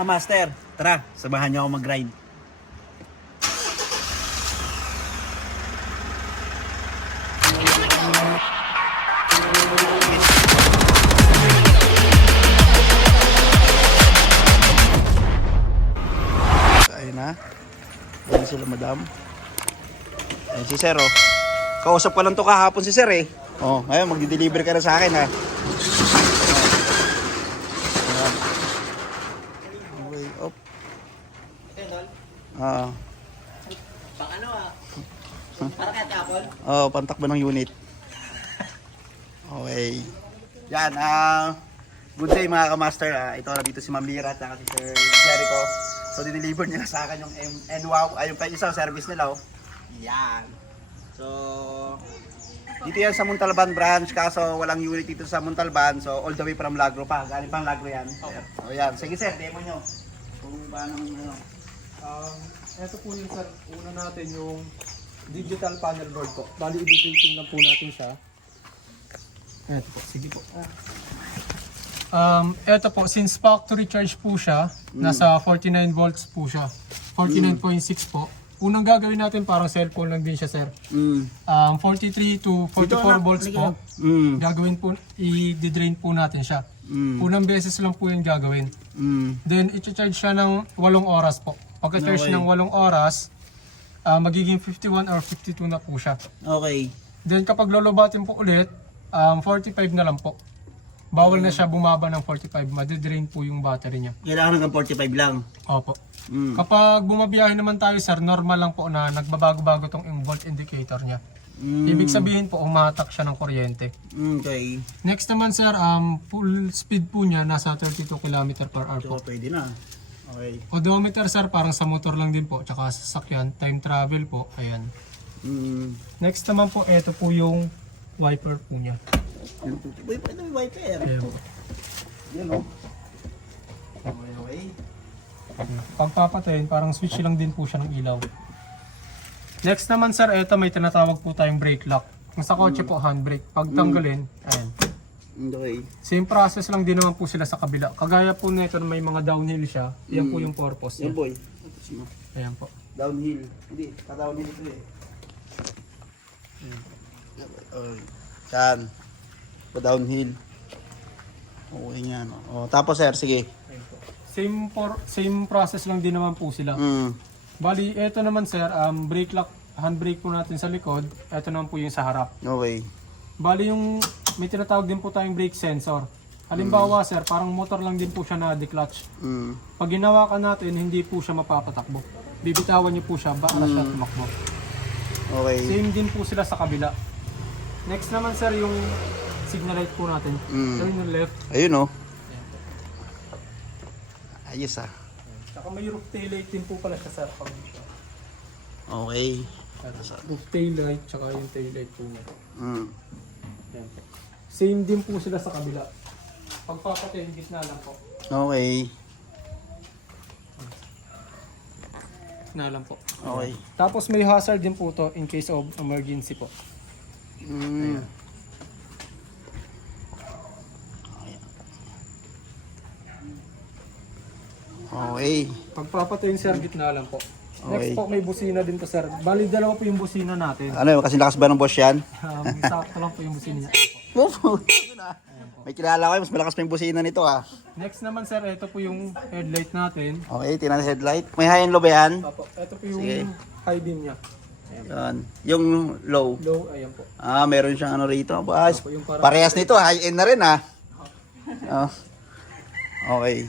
mga kamaster, tara, samahan niyo ako mag-grind. Ayun na. Ayun sila madam. Ayun si sir oh. Kausap ko lang to kahapon si sir eh. Oh, ngayon magdi-deliver ka na sa akin ha. Okay, op. Pang ano ah? Para kaya tapon? Oh, pantakbo ng unit. Okay. Yan, good day mga kamaster. Ito na dito si Ma'am Lira at si Sir Jericho. So, dineliver nila sa akin yung NWOW. Ayun pa isang service nila oh. Yan. So, dito yan sa Montalban branch, kaso walang unit dito sa Montalban. So, all the way from Lagro pa. Galing pang Lagro yan. So, yan. Sige sir, demo nyo. Kung paano ano. Ito po yung sir, una natin yung digital panel board po. Bali, i-debating lang po natin siya. Ito po, sige po. Ito po, since factory charge po siya, nasa 49 volts po siya. 49.6 po. Unang gagawin natin parang cellphone lang din siya sir. 43 to 44 volts po. Gagawin po, i-drain po natin siya. Unang beses lang po yung gagawin. Then, i-charge siya ng 8 oras po. Pagka-charge ng 8 oras, magiging 51 or 52 na po siya. Okay. Then, kapag lolobatin po ulit, 45 na lang po. Bawal na siya bumaba ng 45. Madidrain po yung battery niya. Kailangan hanggang 45 lang. Opo. Kapag bumabiyahe naman tayo sir, normal lang po na nagbabago-bago tong volt indicator niya. Ibig sabihin po, umatak siya ng kuryente. Okay. Next naman sir, full speed po niya nasa 32 km per hour po. So, pwede na. Okay. Odometer sir, parang sa motor lang din po, tsaka sa sasakyan, time travel po, ayan. Next naman po, ito po yung wiper po niya. Uy, pwede may wiper. Ayan po. Yan o. Okay. Pagpapatayin, parang switch lang din po siya ng ilaw. Next naman sir, ito may tinatawag po tayong brake lock. Kung sa kotse po, handbrake. Pag tanggalin, ayan. Okay. Same process lang din naman po sila sa kabila. Kagaya po nito na may mga downhill siya, yan po yung purpose Yan niya. boy. Ayan po. Downhill. Hindi, ka-downhill ito eh. Yan. Pa-downhill. Okay nga no. Oh, tapos sir, sige. Ayan po. Same process lang din naman po sila. Bali, ito naman sir, brake lock, handbrake po natin sa likod. Ito naman po yung sa harap. Okay. Bali yung may tinatawag din po tayong brake sensor. Halimbawa sir, parang motor lang din po siya na declutch. Pag ginawakan natin, hindi po siya mapapatakbo. Bibitawan niyo po siya, baka siya tumakbo. Okay. Same din po sila sa kabila. Next naman sir, yung signal light po natin. Turn yung left. Ayun oh. Ayos ah. Saka may roof tail light din po pala siya sir. Okay. Roof tail light, tsaka yung tail light po niya. Yan po. Same din po sila sa kabila. Pagpapatayin, gitna lang po. Okay. Gitna lang po. Okay. Tapos may hazard din po to in case of emergency po. Okay. Pagpapatayin sir, gitna lang po. Okay. Next po, may busina din to sir. Bali, dalawa po yung busina natin. Ano yun? Kasi lakas ba ng boss yan? Sakto lang po yung busina niya. May kilala ko, mas malakas pa yung busina nito ah. Next naman sir, ito po yung headlight natin. Okay, tingnan sa headlight. May high and low ba yan? Apo, ito po yung Sige. high beam niya. Yan. Yung low. Low, ayan po. Meron siyang ano rito. Ah, Yung parang- parehas nito, high end na rin ah. Okay.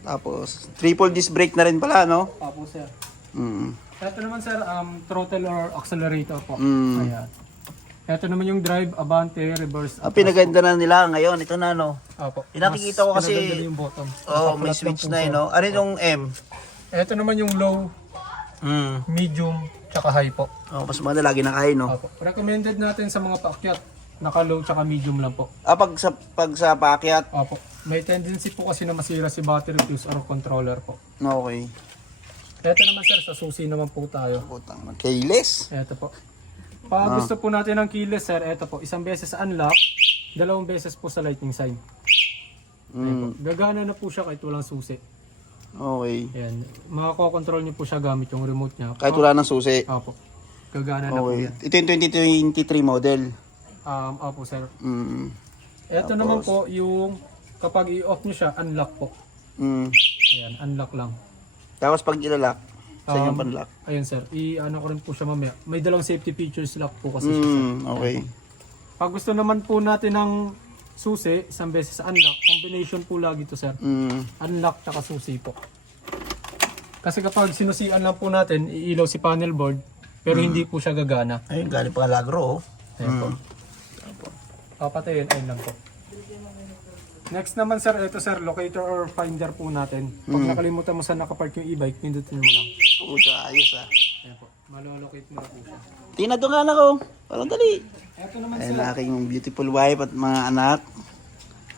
Tapos, triple disc brake na rin pala, no? Apo sir. Mm. Ito naman sir, throttle or accelerator po. Mm. Ayan. Ito naman yung drive, abante, reverse. Pinaganda na nila ngayon. Ito na, no? Apo. Nakikita ko kasi- pinaganda yung bottom. May Nakapalat switch lang po na siya. no? Ano yung M? Ito naman yung low, medium, tsaka high po. Mas maganda lagi nakahay, no? Apo. Recommended natin sa mga paakyat, naka-low tsaka medium lang po. Pag sa paakyat, Apo. May tendency po kasi na masira si battery fuse or controller po. okay. Ito naman sir, sa susi naman po tayo. Putang, keyless. Ito po. Pag gusto po natin ng keyless sir, ito po, isang beses unlock, dalawang beses po sa lightning sign. Mm. Gagana na po siya kahit walang susi. Okay. Ayan. Makakokontrol niyo po siya gamit yung remote niya. Kahit wala ng susi. Opo. Gagana na po Okay. yan. Ito yung 2023 model. Opo sir. Mm. Ito naman po yung kapag i-off niyo siya, unlock po. Mm. Ayan, unlock lang. Tapos pag ilalak, sa yung panlock. Ayun sir, i-ano ko rin po siya mamaya. May dalawang safety features lock po kasi siya sir. Okay. Pag gusto naman po natin ng susi, isang beses sa unlock, combination po lagi to sir. Unlock tsaka susi po. Kasi kapag sinusian lang po natin, iilaw si panel board, pero hindi po siya gagana. Ayun, galing pa Alagro. Ayan po. Papatayin, ayun lang po. Next naman sir, ito sir, locator or finder po natin. Pag nakalimutan mo saan nakapark yung e-bike, pindutin mo lang. Puta, ayos ah. Ayan po, malolocate mo na po siya. Tinadungan ako. Parang dali. Ito naman Ayun, sir, aking beautiful wife at mga anak.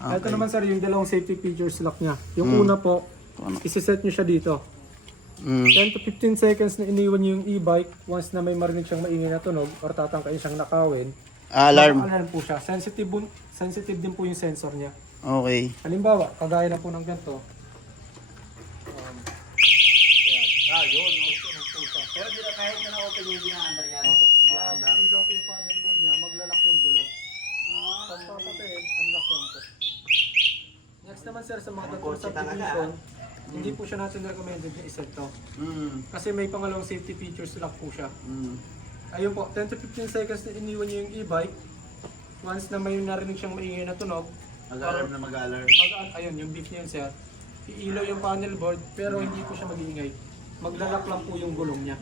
ito naman sir, yung dalawang safety features lock niya. Yung una po, isiset nyo siya dito. 10 to 15 seconds na iniwan nyo yung e-bike, once na may marinig siyang maingay na tunog or tatangkain siyang nakawin, Alarm. alarm po siya. Sensitive din po yung sensor niya. Okay. Halimbawa, kagaya na po ng ganito. Yun. Pero di na kahit na na-open yung binaandar yan. Ilaw po yung panel board niya, maglalak yung gulong. Pag papatayin, unlock lang po. Next naman sir, sa mga control subdivision, hindi po siya natin recommended na iset to. Kasi may pangalawang safety features lock po siya. Ayun po, 10 to 15 seconds na iniwan niyo yung e-bike. Once na may narinig siyang maingay na tunog, Mag-alarm na mag-alarm. ayun, yung beep niya sir, iilaw yung panel board pero hindi po siya mag-iingay. Maglalak lang po yung gulong niya.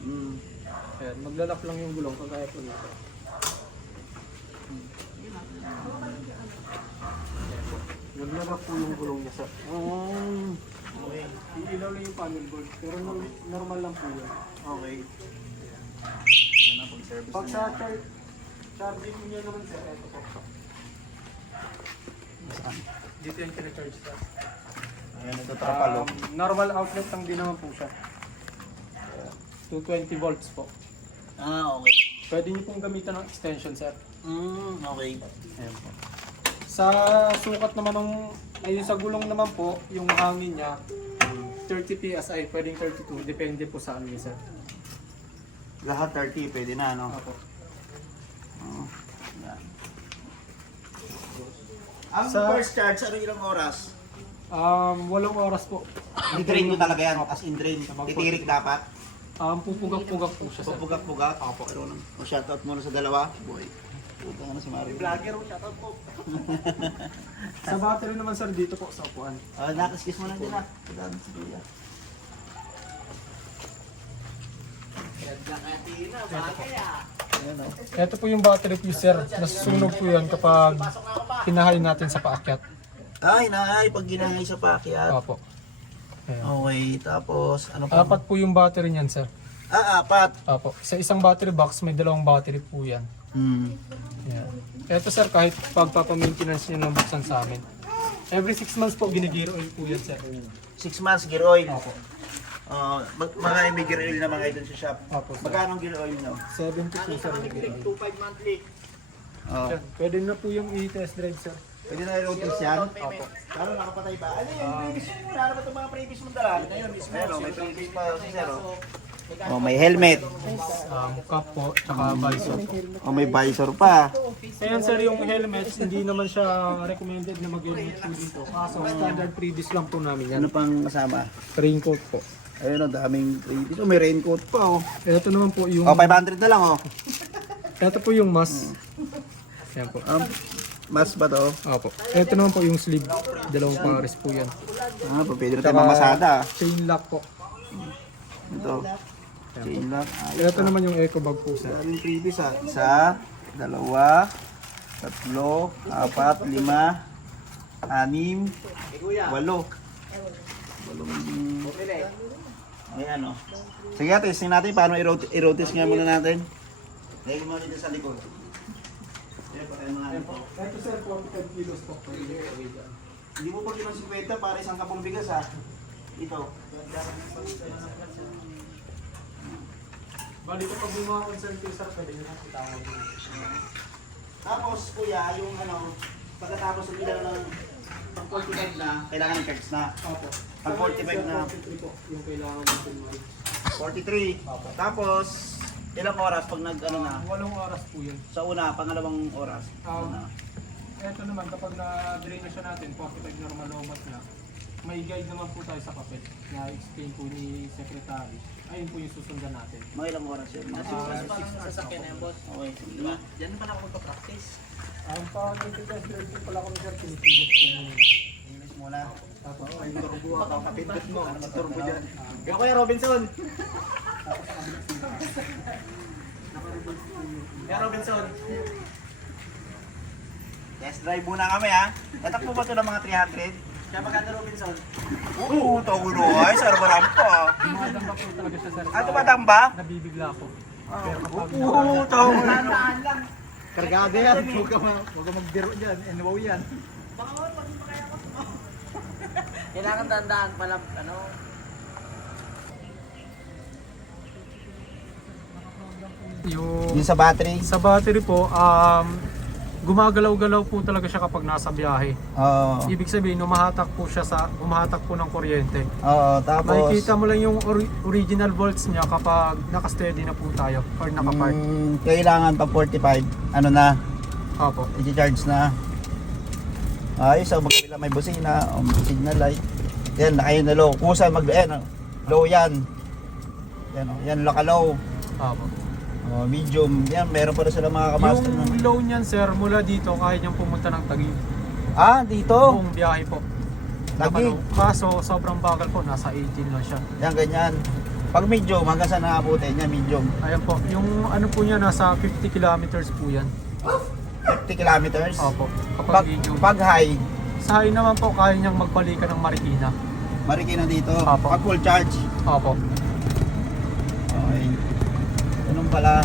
Ayan, maglalak lang yung gulong kagaya po nito. Maglalak po yung gulong niya sir. Okay. Iilaw lang yung panel board pero normal lang po yun. Okay. Yan ang pag-service Pag na sa yan. charging niya naman sir, ito po. Dito yung kina-charge sir. Ayan, ito trapalo. Normal outlet lang din naman po siya. 220 volts po. Okay. Pwede niyo pong gamitan ng extension sir. Okay. Ayan po. Sa sukat naman ng ayun sa gulong naman po, yung hangin niya 30 PSI, pwedeng 32, depende po sa ano niya sir. Lahat 30, pwede na, no? Opo. Yan. Ang Sa- first charge, ano ilang oras? 8 oras po. I-drain mo talaga yan, as in drain. Titirik dapat. Pupugak-pugak po siya sir. Pupugak-pugak. Opo. O shoutout muna sa dalawa. Boy. Puta ka na si Mario. Vlogger o shoutout po. Sa battery naman sir, dito po sa upuan. Nakaskis mo lang din ah. Pagdaan si Kuya. Nagkakatina, bagay ah. Ayan o. Ito po yung battery fuse sir. Nasusunog po yan kapag pinahay natin sa paakyat. Pag ginahay sa pakyat. Opo. Ayan. Okay, tapos ano pa? 4 po yung battery niyan sir. 4. Opo. Sa isang battery box, may 2 battery po yan. Ayan. Ito sir, kahit pagpapamaintenance nyo lang buksan sa amin. Every 6 months po, ginigiro oil po yan sir. 6 months gear oil. Opo. Mga may gear oil na mga idol sa shop. Opo sir. Magkano ang gear oil nyo? 72 sir. yung gear oil. 2.5 monthly. Yan. Pwede na po yung i-test drive sir. Pwede na i-road test yan? Opo. Paano nakapatay ba? Ano yung previous mo? Ano ba itong mga previous mong dala? Ayun, may previous pa si Zero. May helmet. Cap po, tsaka visor. May visor pa. Ayan sir, yung helmet, hindi naman siya recommended na mag-helmet po dito. Kaso standard previous lang po namin yan. Ano pang kasama? Raincoat po. Ayun, daming previous. May raincoat pa oh. Ito naman po yung... 500 na lang oh. Ito po yung mask. Ayan po. Mas ba to? Opo. Ito naman po yung sleeve. 2 pares po yan. Pwede na tayo mamasada. Chain lock po. Ito. Chain lock. Ito naman yung eco bag po sir. Daming previous ah. 1, 2, 3, 4, 5, 6, 8. Ayan o. Sige, testing natin paano i-rotate nga muna natin. Lagyan mo dito sa likod. Ito sir, 45 kilos po. Hindi mo pa kinong 50 para isang kapong bigas ha. Ito. Bali ko pag mga concern ko sir, pwede nyo lang itawag. Tapos kuya, yung pagkatapos ng ilaw ng pag 45 na, kailangan ng charge na. Opo. Pag 45 na. 43 po yung kailangan natin may. 43. Tapos, ilang oras pag nag ano na? 8 oras po yun. Sa una, pangalawang oras. Eto naman, kapag na-drain na siya natin, 45 normal lobat na, may guide naman po tayo sa papel na explain po ni Secretary. Ayun po yung susundan natin. Mga ilang oras yun? Mga Kasi 6 mas hours. parang sasakyan na yan, boss. Okay, sige. Diba? Diyan pa na ako magpa-practice. Ang pag-test drive po pala kami sir, pinipigit po muna. English muna. Tapos, Ay, turbo ako. Kapindot mo. Ano turbo dyan? Kaya Kuya Robinson. Kuya Robinson. Test drive muna kami ha. Tatakbo ba ito ng mga 300? Kaya magkano Robinson? Oo, tagulo ay. Sarbaram pa. dumadamba po talaga siya sir. Ah, tumatang ba? Nabibigla po. Pero kapag Oo, tagulo. Kargado yan, huwag ka magbiro dyan, NWO yan. Kailangan dandaan pala, ano? yung sa battery. sa battery po, gumagalaw-galaw po talaga siya kapag nasa biyahe. Oo. Ibig sabihin, umahatak po ng kuryente. Oo, tapos. Makikita mo lang yung original volts niya kapag naka-steady na po tayo or naka-park. Kailangan pag 45, ano na, Opo. i-charge na. Ayos, so magkabila may busina, signal light. Yan, nakayon na low. Kusa low yan. Yan, yan naka-low. Opo. Medium. Yan, meron pa rin sila mga kamaster. Yung low niyan sir, mula dito kaya niyang pumunta ng Taguig. Dito. Buong biyahe po. Taguig. Kaso sobrang bagal po, nasa 18 lang siya. Yan, ganyan. Pag medium, hanggang saan nakabutin yan, medium. Ayan po, yung ano po niya, nasa 50 kilometers po yan. 50 kilometers. Opo, kapag Pag, medium. pag high, Sa high naman po, kaya niyang magbalikan ng Marikina. Marikina dito. Apo. Pag full charge. Opo. Okay. Ganun pala.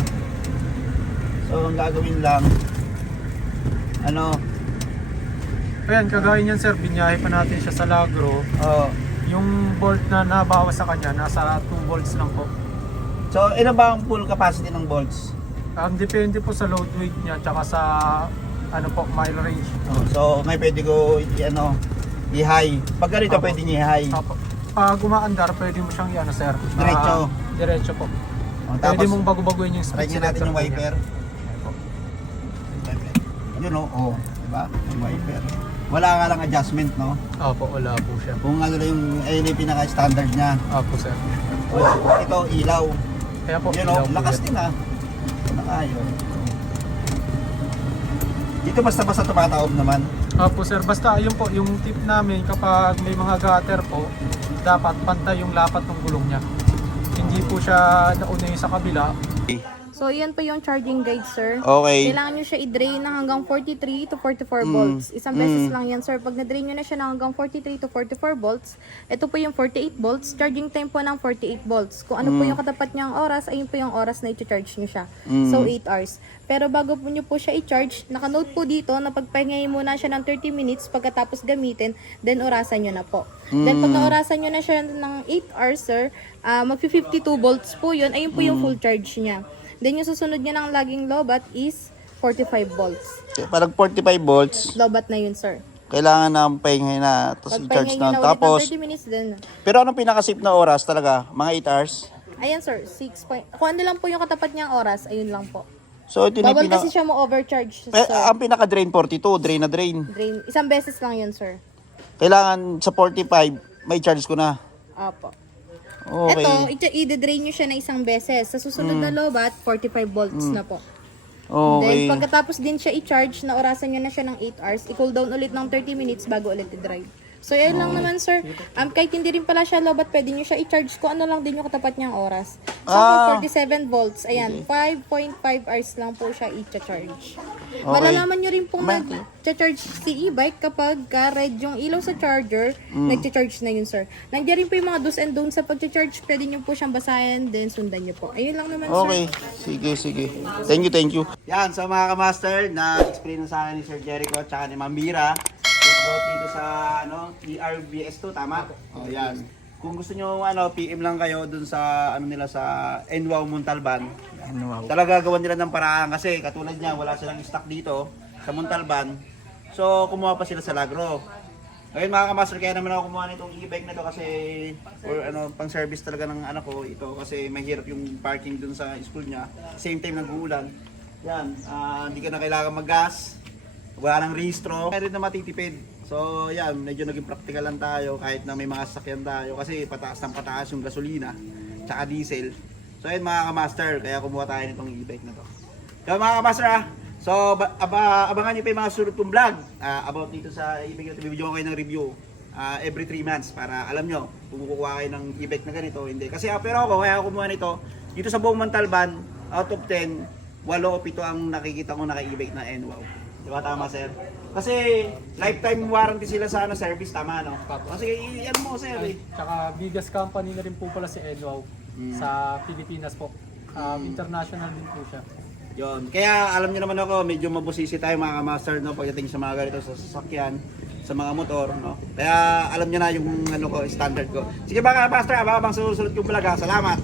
So, ang gagawin lang, Ayan, kagaya niyan sir, binyahe pa natin siya sa Lagro. Yung volt na nabawas sa kanya, nasa 2 volts lang po. so, ilan ba ang full capacity ng volts? Depende po sa load weight niya, tsaka sa mile range. So, ngayon pwede ko i-high. Pag ganito, Apo. pwede niya i-high. Opo. Pag umaandar, pwede mo siyang sir. Diretso. Diretso po. Tapos, Pwede mong bago-baguhin yung try speed natin selector yung po niya. wiper. Yun diba? Yung wiper. Wala nga lang adjustment, no? Opo, wala po siya. Kung ano lang yung pinaka-standard niya. Opo sir. Ito, ilaw. Kaya po, Yun, ilaw po lakas yan. din Nakayo. Dito basta-basta tumataob naman. Opo sir, basta yun po, yung tip namin kapag may mga gutter po, dapat pantay yung lapat ng gulong niya. Hindi po siya nauna yung sa kabila. So, yan po yung charging guide, sir. Okay. Kailangan nyo siya i-drain na hanggang 43 to 44 volts. Isang beses lang yan, sir. Pag na-drain nyo na siya na hanggang 43 to 44 volts, ito po yung 48 volts. Charging time po ng 48 volts. Kung ano po yung katapat niyang oras, ayun po yung oras na i-charge nyo siya. So, 8 hours. Pero bago po nyo po siya i-charge, nakanote po dito na pagpahingayin muna siya ng 30 minutes pagkatapos gamitin, then orasan nyo na po. Then pag naorasan nyo na siya ng 8 hours, sir, magpi-52 volts po yun. Ayun po yung full charge niya. Then yung susunod niya ng laging lobat is 45 volts. Parang 45 volts, Lobat na yun, sir. kailangan na pahingahin na, tapos i-charge Pagpahingayin na. nyo na ulit Tapos, ng 30 minutes, then pero anong pinaka-safe na oras talaga? Mga 8 hours? ayan, sir, 6 point. Kung ano lang po yung katapat niyang oras, ayun lang po. So, ito yung Bawal kasi siya mo overcharge, sir. ang pinaka-drain 42, drain na drain. Drain. Isang beses lang yun, sir. Kailangan sa 45, may charge ko na. Apo. Okay. Ito, i-drain nyo siya na isang beses. Sa susunod na lobat, 45 volts na po. Okay. Then, pagkatapos din siya i-charge, na orasan nyo na siya ng 8 hours, i-cool down ulit ng 30 minutes bago ulit i-drive. So, yan lang naman, sir. Kahit hindi rin pala siya lobat, pwede nyo siya i-charge kung ano lang din yung katapat niyang oras. So, kung 47 volts, ayan, 5.5 hours lang po siya i-charge. Malalaman nyo rin pong nag-charge si e-bike kapag red yung ilaw sa charger, nag-charge na yun, sir. Nandiyan rin po yung mga do's and don'ts sa pag-charge. Pwede nyo po siyang basahin, then sundan nyo po. Ayun lang naman, sir. Okay. Sige. Thank you. Yan, sa mga kamaster, na-explain na sa akin ni Sir Jericho at saka ni Ma'am Mira. Dito sa ERBS2, tama? Yan. Kung gusto nyo PM lang kayo dun sa nila sa NWOW Montalban. Talaga gawan nila ng paraan kasi katulad niya wala silang stock dito sa Montalban. So kumuha pa sila sa Lagro. Ngayon mga kamaster, kaya naman ako kumuha nitong e-bike na to kasi or ano, pang service talaga ng anak ko ito kasi mahirap yung parking dun sa school niya. Same time nag-uulan. Yan, hindi ka na kailangan mag-gas. Wala nang rehistro. Kaya rin na matitipid. So yan, medyo naging practical lang tayo kahit na may mga sasakyan tayo kasi pataas ng pataas yung gasolina tsaka diesel. So ayun mga kamaster, kaya kumuha tayo nitong e-bike na to. Kaya mga kamaster so abangan nyo pa yung mga sunod kong vlog about dito sa e-bike na to. Bibigyan ko kayo ng review every 3 months para alam nyo kung kukuha kayo ng e-bike na ganito hindi. Kasi pero ako kaya ako kumuha nito dito sa buong Montalban out of 10, 8 o 7 ang nakikita ko naka e-bike na NWOW. Diba tama sir? Kasi lifetime warranty sila sa service, tama no? Kasi yan mo sir eh. Tsaka biggest company na rin po pala si NWOW sa Pilipinas po. International din po siya. Yon. Kaya alam niyo naman ako, medyo mabusisi tayo mga master no pagdating sa mga ganito sa sasakyan, sa mga motor no. Kaya alam niyo na yung ano ko, standard ko. Sige mga master, abang susunod yung vlog ha. Salamat.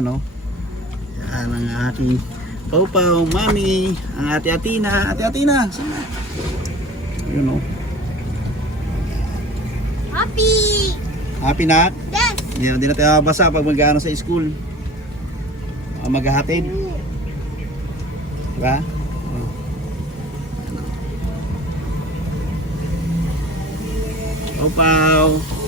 Ano? Yan ang ating Pau-Pau, Mami, ang Ate Atina. Ate Atina, saan na? Yun o. Happy! Happy na? Yes! Hindi na tayo mabasa pag mag-ano sa school. Maghahatid. Diba? Pau-Pau.